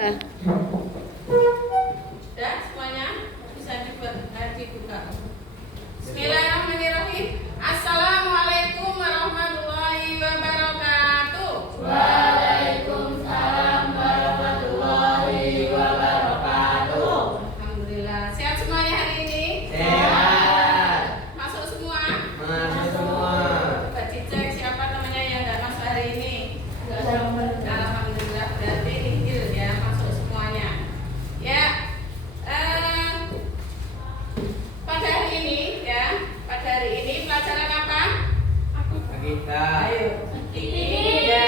Sudah semuanya bisa dibuka. Bismillahirrahmanirrahim. Assalamualaikum warahmatullahi wabarakatuh. Waalaikumsalam warahmatullahi wabarakatuh. Alhamdulillah. Sehat semuanya hari ini? Sehat. Masuk semua? Masuk semua. Coba dicek siapa namanya yang nggak masuk hari ini. Alhamdulillah, berarti nihil ya, masuk semuanya. Ya, pada hari ini pelajaran apa? Kita. Ayo, ini ya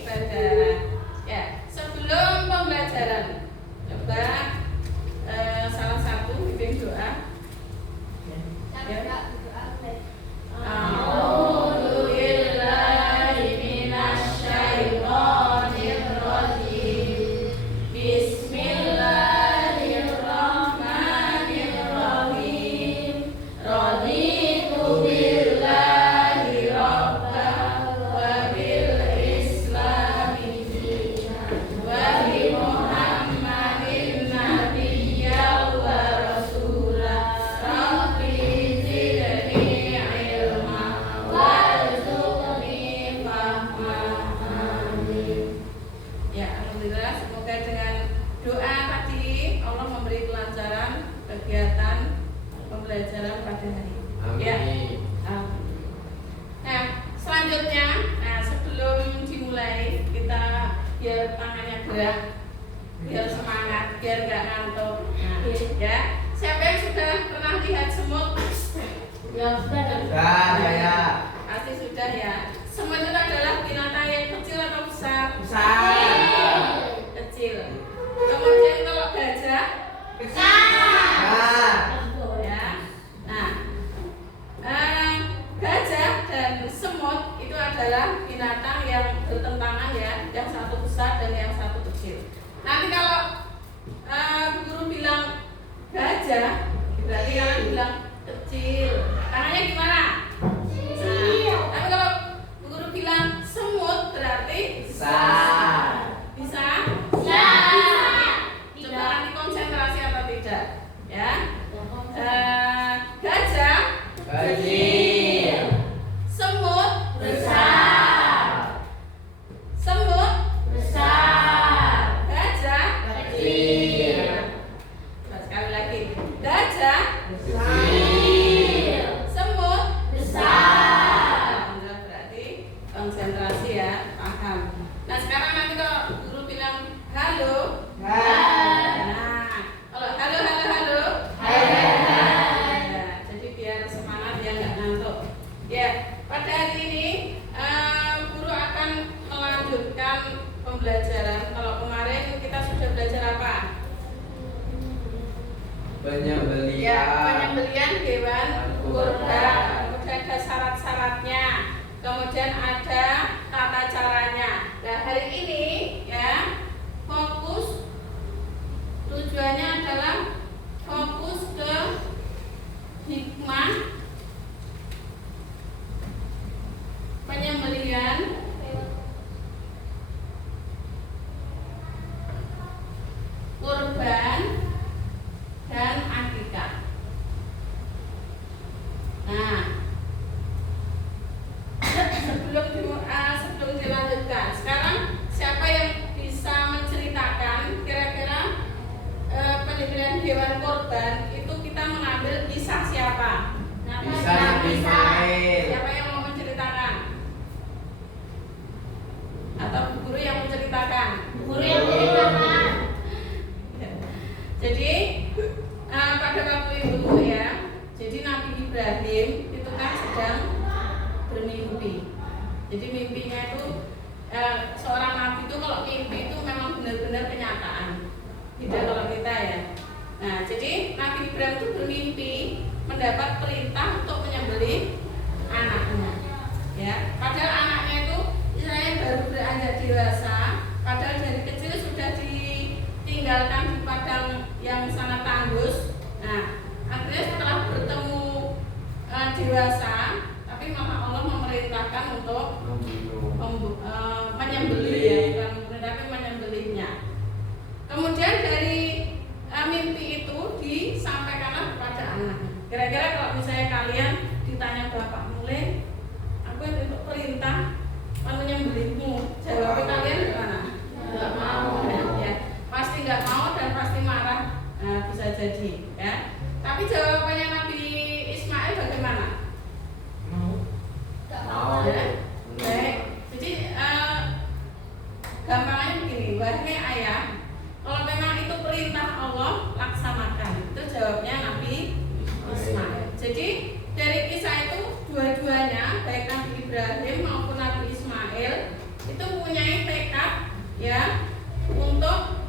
ibadah. Ya, sebelum pembelajaran, coba salah satu bimbing doa. Pembelajaran pada hari ini. Ya. Nah, selanjutnya, sebelum dimulai kita biar tangannya gerak, biar semangat, biar nggak ngantuk. Ya. Siapa yang sudah pernah lihat semut? Ya sudah ya. Pasti sudah ya. Semut itu adalah binatang yang kecil atau besar? Besar. Kecil. Kemudian kalau gajah? Besar. Gajah dan semut itu adalah binatang yang bertentangan ya, yang satu besar dan yang satu kecil. Nanti kalau guru bilang gajah, berarti kalian bilang kecil. Tangannya gimana? Kecil. Tapi kalau guru bilang semut berarti Besar. Bisa? Bisa. Coba nanti konsentrasi atau tidak? Ya. Gajah Kecil. Semut Besar. Semut Besar. Gajah Kecil. Nah, sekali lagi. Gajah Kecil. Semut Besar. Nah, berarti konsentrasi ya, paham. Nah, sekarang nanti kalau guru bilang halo. Nah, kalau halo. Ya, jadi biar semangat ya, nggak ngantuk. Ya, pada hari ini guru akan melanjutkan pembelajaran. Kalau kemarin kita sudah belajar apa? Penyembelihan hewan kurban. Kemudian ada syarat-syaratnya. Kemudian ada tata caranya. Nah, hari ini ya fokus, tujuannya adalah fokus ke hikmah penyembelihan kurban dan akikah. Nah, sebelum dilanjutkan, sekarang siapa yang bisa menceritakan kira-kira penyembelihan hewan kurban itu kita mengambil kisah siapa? Bisa Nabi Ismail. Siapa yang mau menceritakan? Atau guru yang menceritakan? Guru yang menceritakan. Jadi pada waktu itu ya, jadi Nabi Ibrahim itu kan sedang bermimpi. Jadi mimpinya itu seorang nabi itu kalau mimpi itu memang benar-benar kenyataan. Tidak kalau kita ya. Nah, jadi Nabi Ibrahim itu bermimpi mendapat perintah untuk menyembelih anaknya. Ya, padahal anaknya itu istilahnya baru beranjak dewasa, padahal dari kecil sudah ditinggalkan di padang yang sangat tandus. Nah, akhirnya setelah bertemu dewasa, tapi malah Allah memerintahkan untuk menyembelih ya, bukan tapi menyembelihnya. terjadi, ya. Tapi jawabannya Nabi Ismail bagaimana? Mau. Ya, baik. Jadi gampangnya begini, wahai ayah, kalau memang itu perintah Allah, laksanakan. Itu jawabnya Nabi Ismail. Jadi dari kisah itu dua-duanya, baik Nabi Ibrahim maupun Nabi Ismail, itu mempunyai tekad, ya, untuk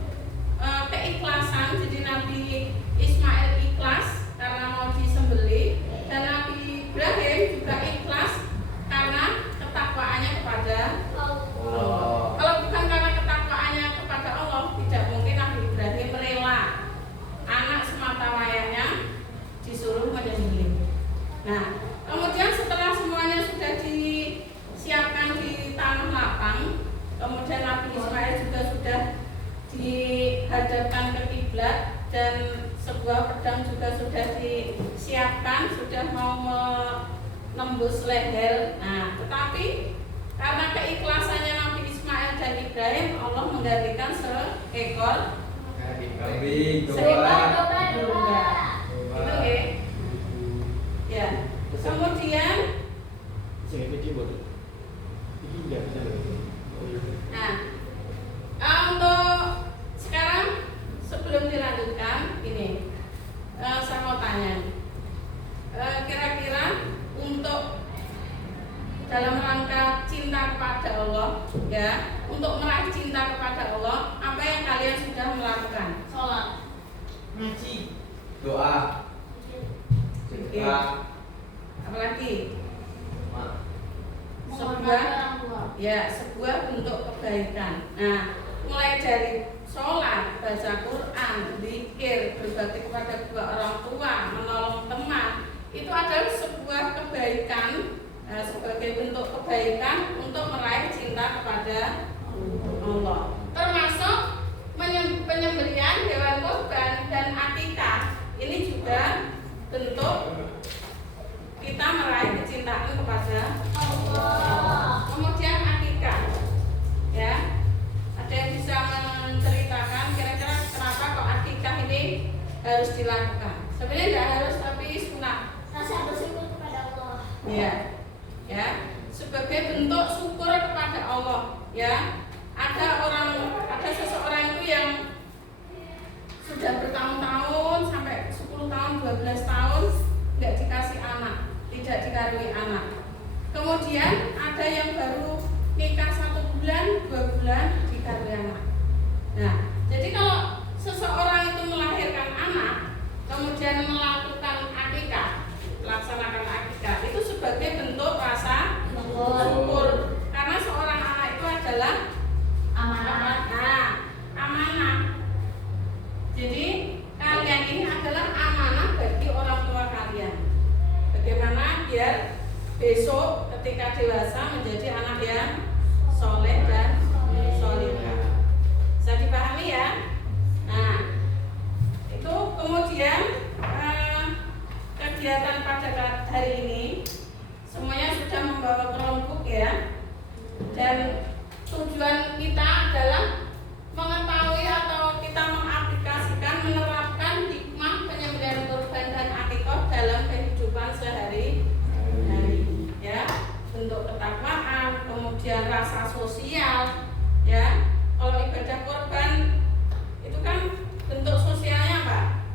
keikhlasan. Jadi Nabi Ismail ikhlas karena mau disembelih, dan Nabi Ibrahim juga ikhlas karena ketakwaannya kepada Allah. Kalau bukan karena ketakwaannya kepada Allah, tidak mungkin Nabi Ibrahim rela anak semata wayangnya disuruh menyembelih. Nah, kemudian setelah semuanya sudah disiapkan di tanah lapang, kemudian Nabi Ismail juga sudah dihadapkan ke kiblat dan sebuah pedang juga sudah disiapkan, sudah mau menembus leher. Nah, tetapi karena keikhlasannya Nabi Ismail dan Ibrahim, Allah menggantikan seekor Kambing. domba. Itu ya. Ya. Kemudian, nah, untuk sekarang sebelum dilanjutkan, ini saya mau tanya, kira-kira untuk dalam rangka cinta kepada Allah, ya, untuk meraih cinta kepada Allah, apa yang kalian sudah melakukan? Sholat, Ngaji. Doa. Oke. Apalagi? menghormati orang tua. Ya, sebuah bentuk kebaikan. Nah, mulai dari sholat, baca Quran, zikir, berbakti kepada kedua orang tua, menolong teman, itu adalah sebuah kebaikan, sebagai bentuk kebaikan untuk meraih cinta kepada Allah. Termasuk penyembelihan hewan kurban dan akikah. Ini juga bentuk kita meraih kecintaan kepada Allah. Kemudian akikah, ya, ada yang bisa menceritakan kira-kira kenapa kok akikah ini harus dilakukan? Sebenarnya tidak harus, tapi sunnah. Rasa bersyukur kepada Allah. Ya, ya, sebagai bentuk syukur kepada Allah. Ya, ada seseorang itu yang sudah bertahun-tahun sampai 10 tahun, 12 tahun nggak dikasih anak, tidak dikaruniai anak. Kemudian ada yang baru nikah 1 bulan, 2 bulan dikaruniai anak. Nah, jadi kalau seseorang itu melahirkan anak, kemudian melakukan akikah, melaksanakan akikah, itu sebagai bentuk rasa syukur, karena seorang anak itu adalah Amanah. Nah, amanah. Jadi kalian ini adalah amanah bagi orang tua kalian. Bagaimana biar besok ketika dewasa menjadi anak yang soleh dan solihah. Bisa dipahami ya? Nah, itu kemudian kegiatan pada hari ini semuanya sudah membawa kelompok, ya. Dan tujuan kita adalah mengetahui atau kita mengaplikasikan, menerapkan hikmah penyembelihan kurban dan akikah dalam kehidupan sehari-hari, ya. Bentuk ketakwaan, kemudian rasa sosial, ya. Kalau ibadah kurban itu kan bentuk sosialnya apa?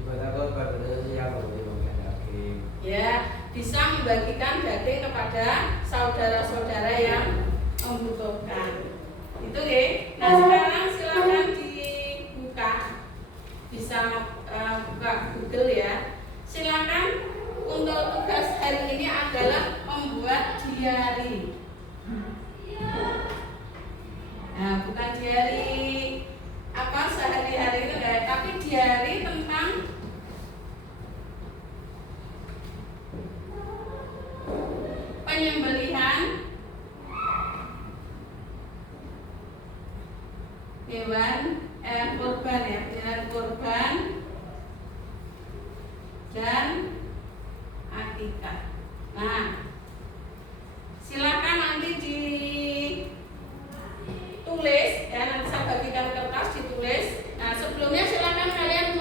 Ibadah korban itu siapa? Daging. Ya, bisa membagikan daging kepada saudara-saudara yang membutuhkan. Itu ya. Nah, sekarang silakan dibuka, bisa buka Google, ya. Silakan, untuk tugas hari ini adalah membuat diary. Nah, bukan diary apa sehari-hari itu, ya, tapi diary tentang penyembelihan hewan kurban, ya, penyembelihan kurban dan akikah. Nah, silakan nanti ditulis, ya, nanti saya bagikan kertas ditulis. Nah, sebelumnya silakan kalian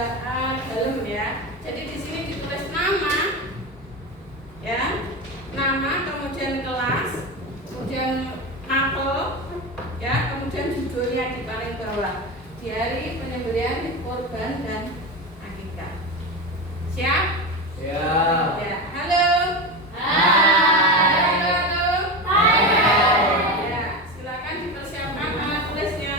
sebelah dalam ya. Jadi di sini ditulis nama, ya, nama, kemudian kelas, kemudian mapel, ya, kemudian judulnya di paling bawah. Di hari penyembelihan korban dan akikah. Siap? Siap. Ya. Halo. Hai. Halo, halo. Hai. Ya, silakan dipersiapkan alat tulisnya.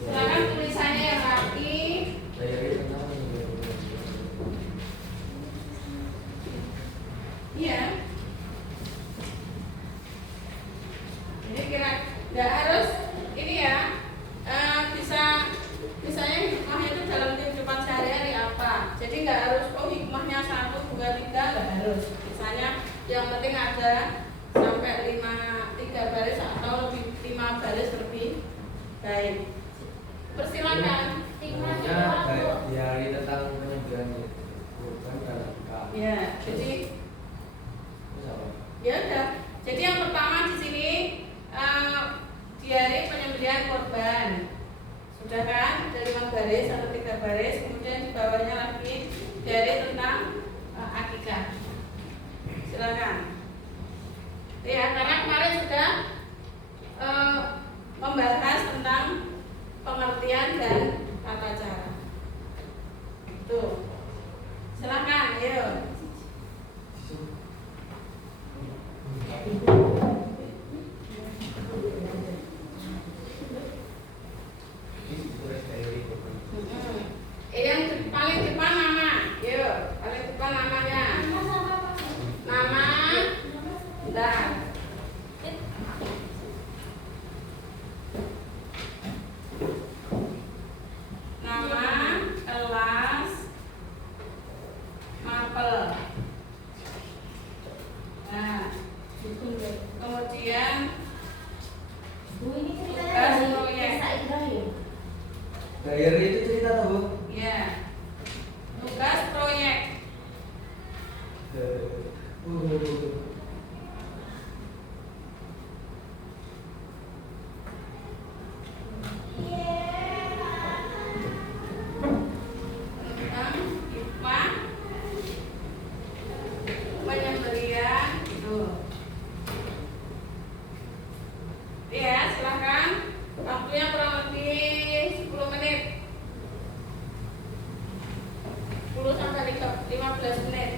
Silakan tulisannya yang rapi. Iya. Jadi kira nggak harus ini ya. Bisa misalnya hikmahnya itu dalam kehidupan sehari-hari apa. Jadi nggak harus hikmahnya 1, 2, 3 nggak harus. Misalnya yang penting ada sampai 3 baris atau lebih 5 baris lebih baik. Persilakan. Hikmahnya Hikmahnya apa, Bu? di hari tentang penyembelihan korban dan akikah. Ya, jadi Terus apa? ya udah. Jadi yang pertama di sini di hari penyembelihan korban. Sudah kan? Ada 5 baris atau 3 baris, kemudian di bawahnya lagi di hari tentang akikah. Silakan. Ya, karena kemarin sudah membahas tentang pengertian dan tata cara. Tuh. Silakan, ayo. Yang paling depan nama, yuk, paling depan namanya. Nama, bentar. Nama, kelas, mapel. Nah, kemudian Bu, ini cerita Tugas dari proyek. Desa Ibrahim. Diary itu cerita tuh, Bu? ya, tugas proyek. Tentang hikmah penyembelihan itu. Ya, silahkan. Waktunya kurang lebih 10 menit. 10 sampai 15 menit.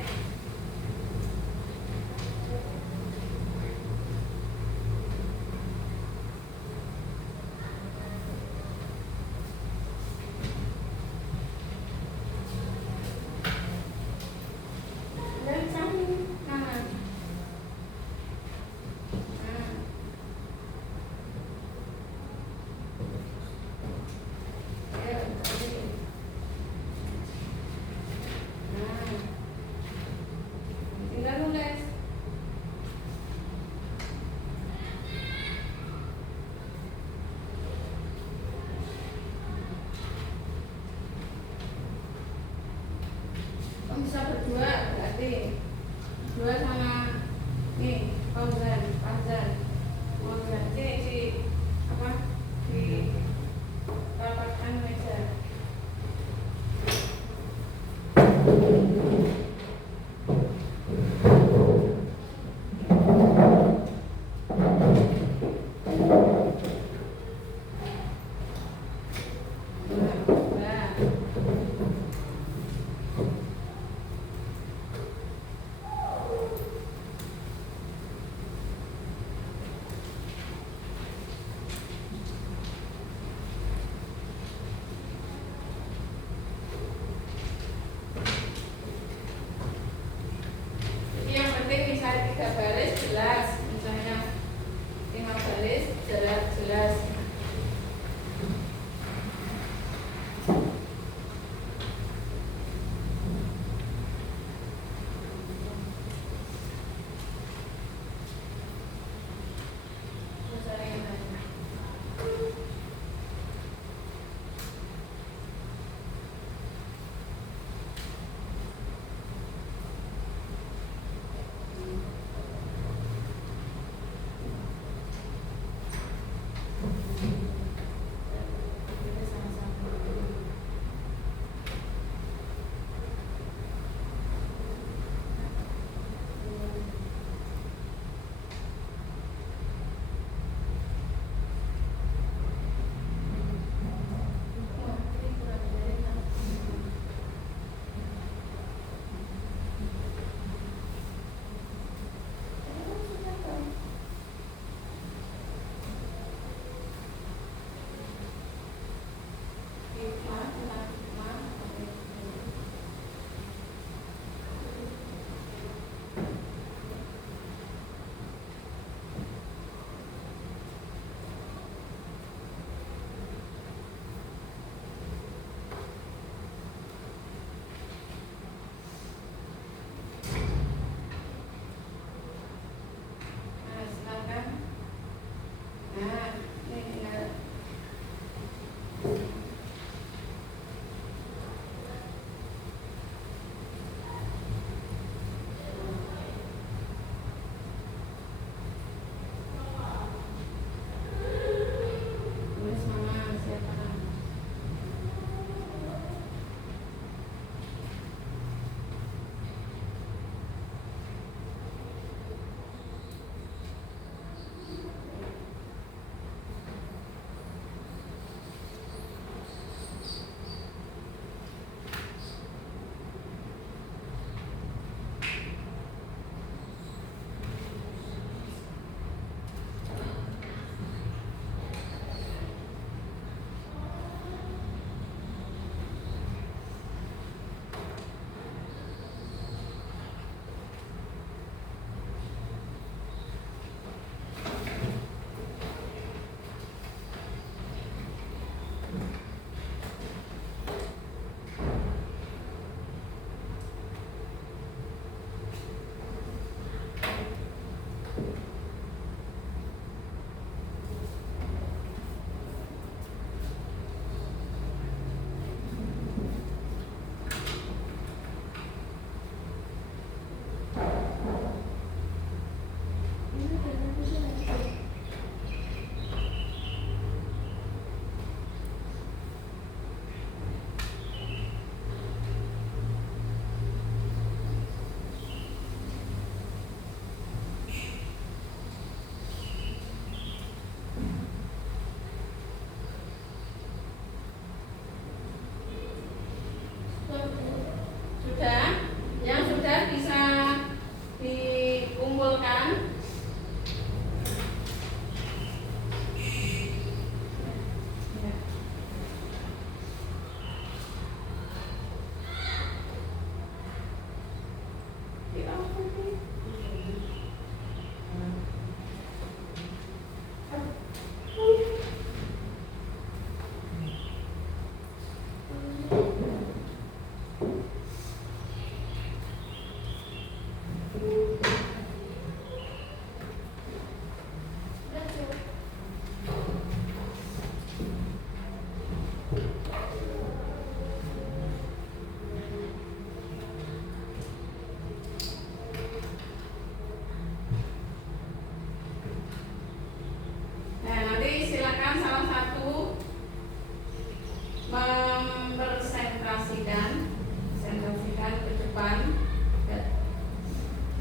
Dan sana. Nah. Ayo, tadi. Nah. Tinggal nulis. Kamu bisa berdua berarti dua sama nih Fauzan, sini si apa di rapatkan meja. Nah.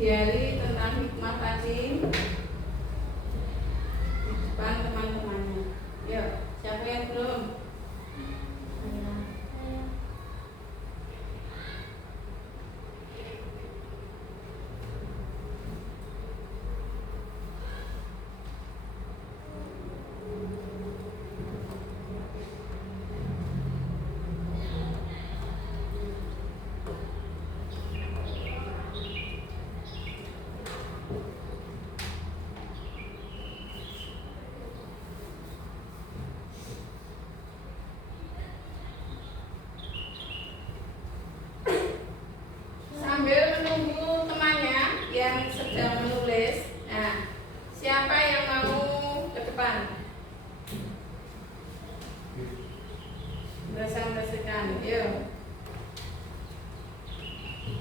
diari tentang hikmah tadi di depan teman-temannya. Yuk, siapa yang belum? Sambil menunggu temannya yang sedang menulis, nah, siapa yang mau ke depan? Bersama-sama, yuk.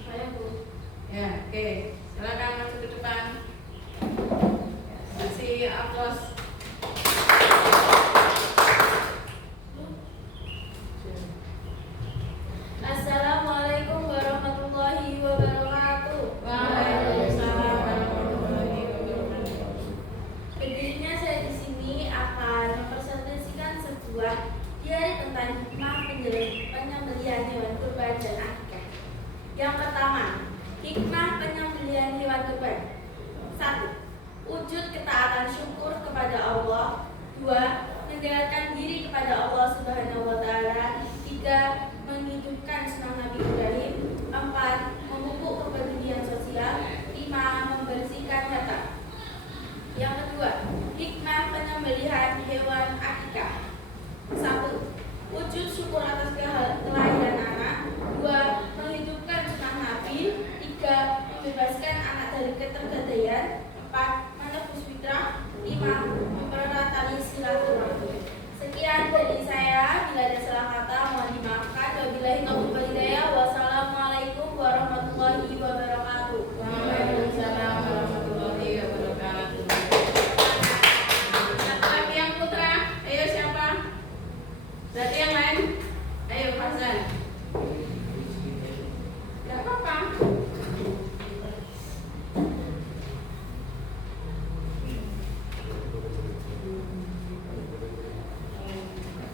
Saya Bu. Ya, oke. Silakan maju ke depan. Kasih aplaus. Assalamualaikum warahmatullahi wabarakatuh. Waalaikumsalam warahmatullahi wabarakatuh. Berdirinya saya di sini akan mempresentasikan sebuah diari tentang hikmah penyembelihan hewan kurban dan akikah. Yang pertama, hikmah penyembelihan hewan kurban. 1. Wujud ketaatan syukur kepada Allah. 2. Mendekatkan diri kepada Allah Subhanahu wa taala. 3. Menghidupkan sunnah Nabi Ibrahim. 4. Memupuk kepedulian sosial. 5. Membersihkan harta. Yang kedua, hikmah penyembelihan hewan akikah. 1. Wujud syukur atas kelahiran anak. 2. Menghidupkan sunnah Nabi. 3. Membebaskan anak dari ketergadaian. 4. Menebus fitrah. 5. Mempererat tali silaturahmi. Sekian dari saya. Bila ada salah kata mohon dimaafkan. Wabillahi taufiq wal hidayah. Wassalamualaikum warahmatullahi wabarakatuh. Waalaikumsalam warahmatullahi wabarakatuh. Satu lagi yang putra, ayo siapa? Berarti yang lain, ayo Fauzan. Gak apa-apa.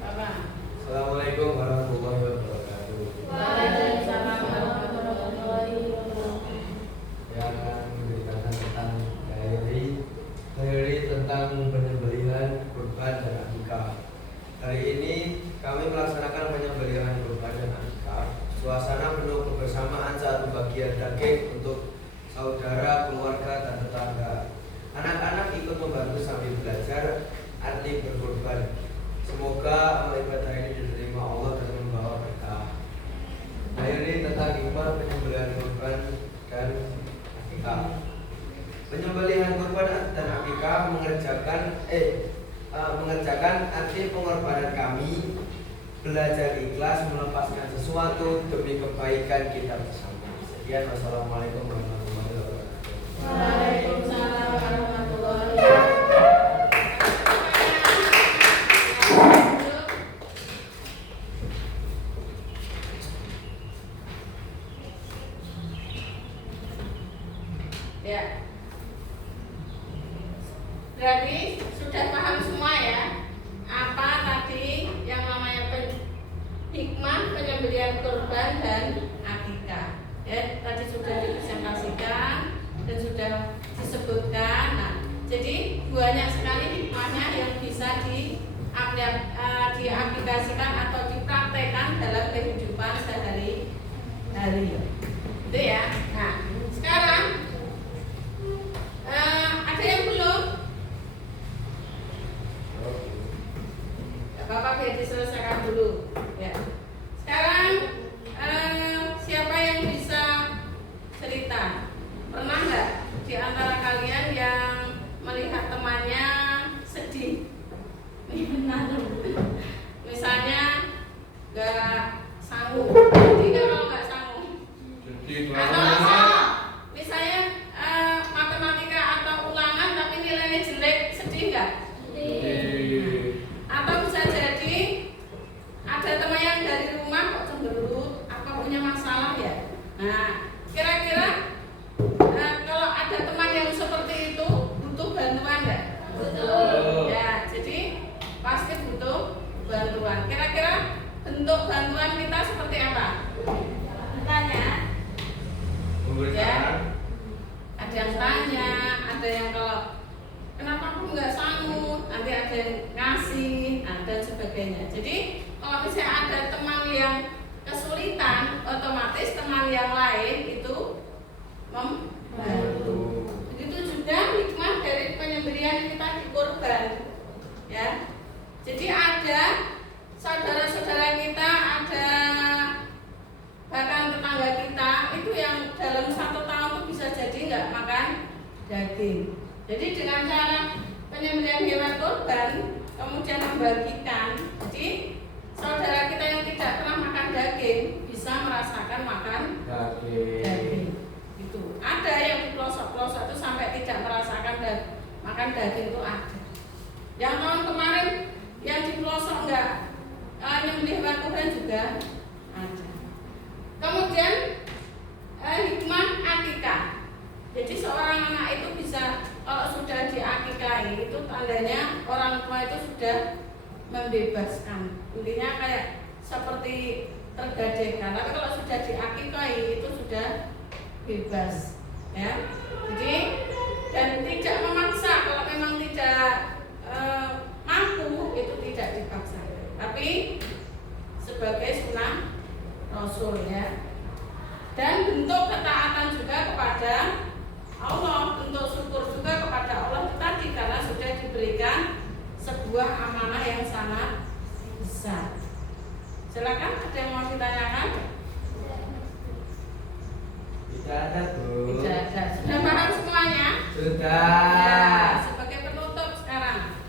Apa? Assalamualaikum warahmatullahi wabarakatuh. Waalaikumsalam warahmatullahi wabarakatuh. Yang akan menceritakan tentang teori tentang penyembelihan kurban dan akikah. Hari ini kami melaksanakan penyembelihan kurban dan akikah. Suasana penuh kebersamaan saat pembagian daging untuk saudara, keluarga, dan tetangga. Anak-anak ikut membantu sambil belajar arti berkurban. Semoga amal ibadah ini diterima Allah dan membawa berkah. Teori tentang hikmah penyembelihan kurban dan akikah. Penyembelihan kurban dan akikah mengerjakan arti pengorbanan kami, belajar ikhlas melepaskan sesuatu demi kebaikan kita bersama. Sekian, wassalamualaikum warahmatullahi wabarakatuh. Waalaikumsalam warahmatullahi wabarakatuh. Ya. Berarti sudah paham semua ya apa tadi yang namanya hikmah penyembelihan kurban dan akikah. Ya, tadi sudah dipresentasikan dan sudah disebutkan. Nah, jadi banyak sekali hikmahnya yang bisa diaplikasikan atau dipraktekkan dalam kehidupan sehari-hari. Itu ya. Nah, sekarang ada yang belum? Bapak biar diselesaikan dulu. Ya. Sekarang siapa yang bisa cerita? Pernah nggak di antara kalian yang melihat temannya sedih? Misalnya nggak sanggup. Jadi kalau nggak sanggup, atau misalnya matematika atau ulangan tapi nilainya jelek, sedih nggak? Atau bisa jadi ada teman yang dari rumah kok cemberut, apa punya masalah ya? Nah, kira-kira kalau bentuk bantuan kita seperti apa? Tanya. Memberi Ya. saran. Ada yang tanya, ada yang kalau kenapa aku nggak sanggup, nanti ada yang ngasih, dan sebagainya. Jadi kalau misalnya ada teman yang kesulitan, otomatis teman yang lain itu membantu. Begitu juga hikmah dari penyembelihan kita di kurban, ya. Jadi ada saudara-saudara kita, ada bahkan tetangga kita itu yang dalam 1 tahun itu bisa jadi nggak makan daging. Jadi dengan cara penyembelihan hewan kurban kemudian membagikan, jadi saudara kita yang tidak pernah makan daging bisa merasakan makan daging. Itu ada yang di pelosok-pelosok itu sampai tidak merasakan makan daging itu ada. Yang tahun kemarin yang di pelosok nggak nyembelih hewan kurban juga ada. Kemudian hikmah akikah. Jadi seorang anak itu bisa kalau sudah diakikahi itu tandanya orang tua itu sudah membebaskan. Intinya kayak seperti tergadaikan. Tapi kalau sudah diakikahi itu sudah bebas, ya. Jadi dan tidak memaksa. Kalau memang tidak mampu itu tidak dipaksa. Tapi sebagai sunnah Rasul, ya. Dan bentuk ketaatan juga kepada Allah, bentuk syukur juga kepada Allah itu tadi karena sudah diberikan sebuah amanah yang sangat besar. Silakan, ada yang mau ditanyakan? Tidak ada, Bu. Tidak ada. Sudah paham semuanya? Sudah. Ya, sebagai penutup sekarang.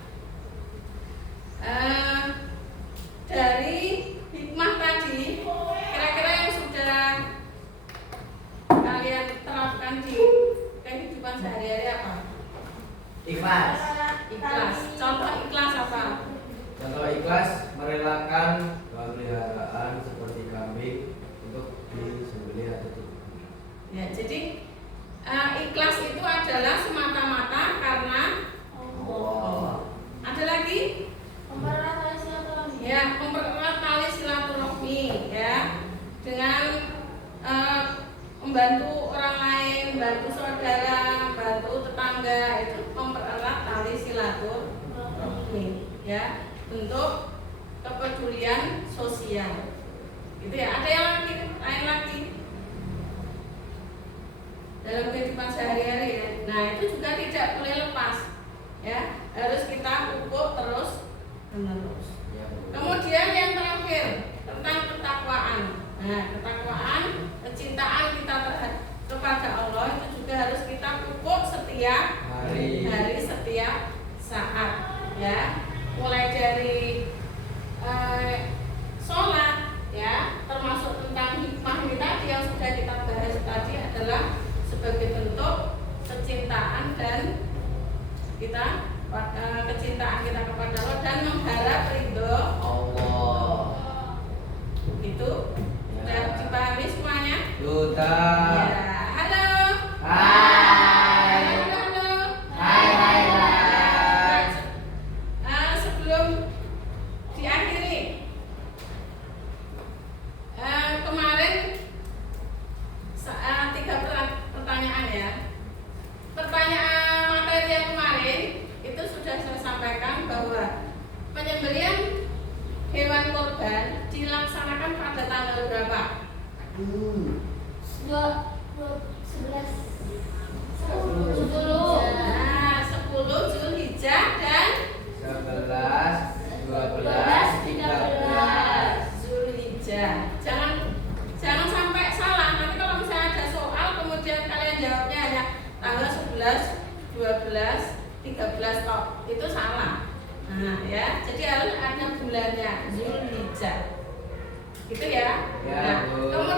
Dari hikmah tadi, kira-kira yang sudah kalian terapkan di kehidupan sehari-hari apa? Ikhlas. Ikhlas. Contoh ikhlas apa? Contoh ikhlas merelakan pemeliharaan seperti kambing untuk disembelih atau dibunuh. Ya, jadi ikhlas itu adalah semata-mata karena Allah. ada lagi? Mempererat tali silaturahmi. Ya, mempererat tali silaturahmi, ya, dengan membantu orang lain, membantu saudara, membantu tetangga, itu mempererat tali silaturahmi, ya, untuk kepedulian sosial. Gitu ya. Ada yang lain lagi dalam kehidupan sehari-hari, ya. Nah, itu juga tidak boleh lepas, ya, harus kita pupuk terus menerus. Ya, Bu. Kemudian yang terakhir tentang ketakwaan. Nah, ketakwaan, kecintaan kita kepada Allah itu juga harus kita pupuk setiap hari, setiap saat, ya. Mulai dari sholat, ya, termasuk tentang hikmah ini tadi yang sudah kita bahas tadi adalah sebagai bentuk kecintaan dan kecintaan kita kepada Allah dan mengharap ridho Allah. itu. Sudah dipahami semuanya? Sudah. Ya. Halo. Hai. Halo. Hai. Sebelum diakhiri, kemarin 3 pertanyaan, ya. Pertanyaan materi yang kemarin itu sudah saya sampaikan bahwa penyembelihan hewan kurban dilaksanakan pada tanggal berapa? 10. Nah, 10 Zulhijjah dan 11, 12, 13. Zulhijjah. Jangan sampai salah. Nanti kalau misalnya ada soal kemudian kalian jawabnya hanya tanggal 11, 12, 13 tok. Itu salah. Nah, ya. Jadi harus ada bulannya, Zulhijjah. Gitu ya. Ya, Nah, Bu. kemudian